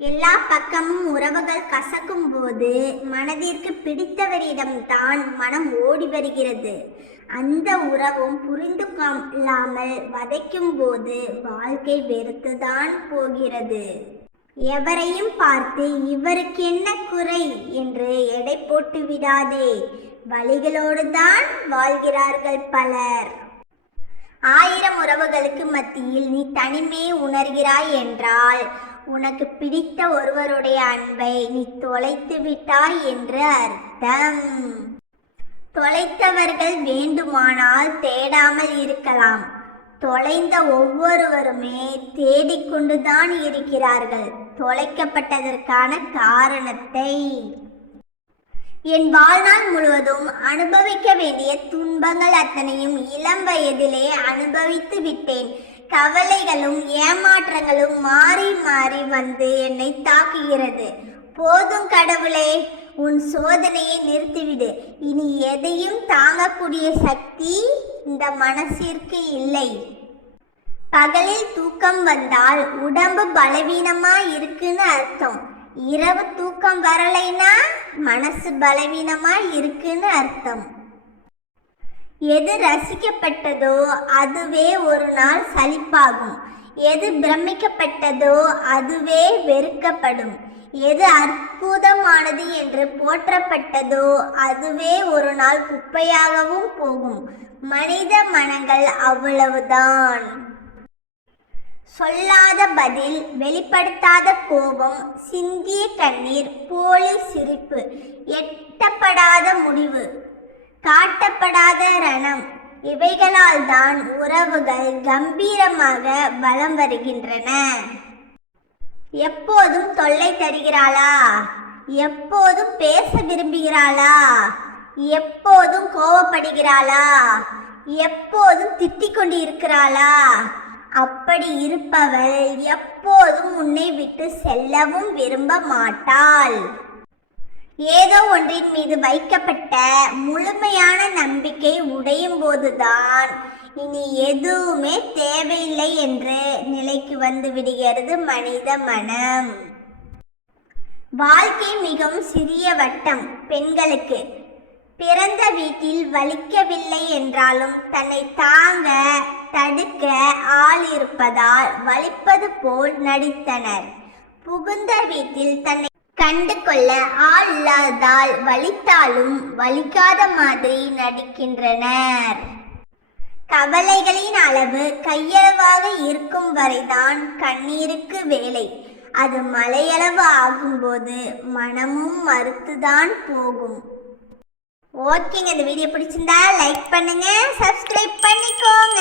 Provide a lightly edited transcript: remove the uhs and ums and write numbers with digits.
எல்லா பக்கமும் உறவுகள் கசக்கும் போது மனதிற்கு பிடித்தவரிடம்தான் மனம் ஓடி வருகிறது. அந்த உறவும் புரிந்து கொள்ளாமல் வதைக்கும் போது வாழ்க்கை வெறுத்துதான் போகிறது. எவரையும் பார்த்து இவருக்கு என்ன குறை என்று எடை போட்டு விடாதே. வலிகளோடு தான் வாழ்கிறார்கள் பலர். 1000 உறவுகளுக்கு மத்தியில் நீ தனிமையை உணர்கிறாய் என்றால் உனக்கு பிடித்த ஒருவருடைய அன்பை நீ தொலைத்து விட்டாய் என்று அர்த்தம். தொலைத்தவர்கள் வேண்டுமானால் தேடாமல் இருக்கலாம். தொலைந்த ஒவ்வொருவருமே தேடிக்கொண்டுதான் இருக்கிறார்கள் தொலைக்கப்பட்டதற்கான காரணத்தை. என் வாழ்நாள் முழுவதும் அனுபவிக்க வேண்டிய துன்பங்கள் அத்தனையும் இளம் வயதிலே அனுபவித்து விட்டேன். கவலைகளும் ஏமாற்றங்களும் மாறி மாறி வந்து என்னை தாக்குகிறது. போதும் கடவுளே, உன் சோதனையை நிறுத்திவிடு. இனி எதையும் தாங்கக்கூடிய சக்தி இந்த மனசிற்கு இல்லை. பகலில் தூக்கம் வந்தால் உடம்பு பலவீனமா இருக்குன்னு அர்த்தம். இரவு தூக்கம் வரலைன்னா மனசு பலவீனமா இருக்குன்னு அர்த்தம். எது ரசிக்கப்பட்டதோ அதுவே ஒரு நாள் சலிப்பாகும். எது பிரமிக்கப்பட்டதோ அதுவே வெறுக்கப்படும். எது அற்புதமானது என்று போற்றப்பட்டதோ அதுவே ஒரு நாள் குப்பையாகவும் போகும். மனித மனங்கள் அவ்வளவுதான். சொல்லாத பதில், வெளிப்படுத்தாத கோபம், சிந்திய கண்ணீர், போலி சிரிப்பு, எட்டப்படாத முடிவு, காட்டப்படாத ரணம், இவைகளால் தான் உறவுகள் கம்பீரமாக வலம் வருகின்றன. எப்போதும் தொல்லை தருகிறாளா? எப்போதும் பேச விரும்புகிறாளா? எப்போதும் கோபப்படுகிறாளா? எப்போதும் திட்டிக் கொண்டு இருக்கிறாளா? அப்படி இருப்பவள் எப்போதும் உன்னை விட்டு செல்லவும் விரும்ப மாட்டாள். ஏதோ ஒன்றின் மீது வைக்கப்பட்ட முழுமையான நம்பிக்கை உடையும் போதுதான் இனி எதுவுமே தேவையில்லை என்ற நிலைக்கு வந்து விடுகிறது மனித மனம். வாழ்க்கை மிகவும் சிறிய வட்டம். பெண்களுக்கு பிறந்த வீட்டில் வலிக்கவில்லை என்றாலும் தன்னை தாங்க தடுக்க ஆள் இருப்பதால் வலிப்பது போல் நடித்தனர். புகுந்த வீட்டில் தன்னை கண்டு கொள்ள ஆள் இல்லாததால் வலித்தாலும் வலிக்காத மாதிரி நடிக்கின்றனர். கவலைகளின் அளவு கையளவாக இருக்கும் வரைதான் கண்ணீருக்கு வேலை. அது மலையளவு ஆகும்போது மனமும் மறுத்துதான் போகும். ஓகேங்க, இந்த வீடியோ பிடிச்சிருந்தா லைக் பண்ணுங்க, சப்ஸ்கிரைப் பண்ணிக்கோங்க.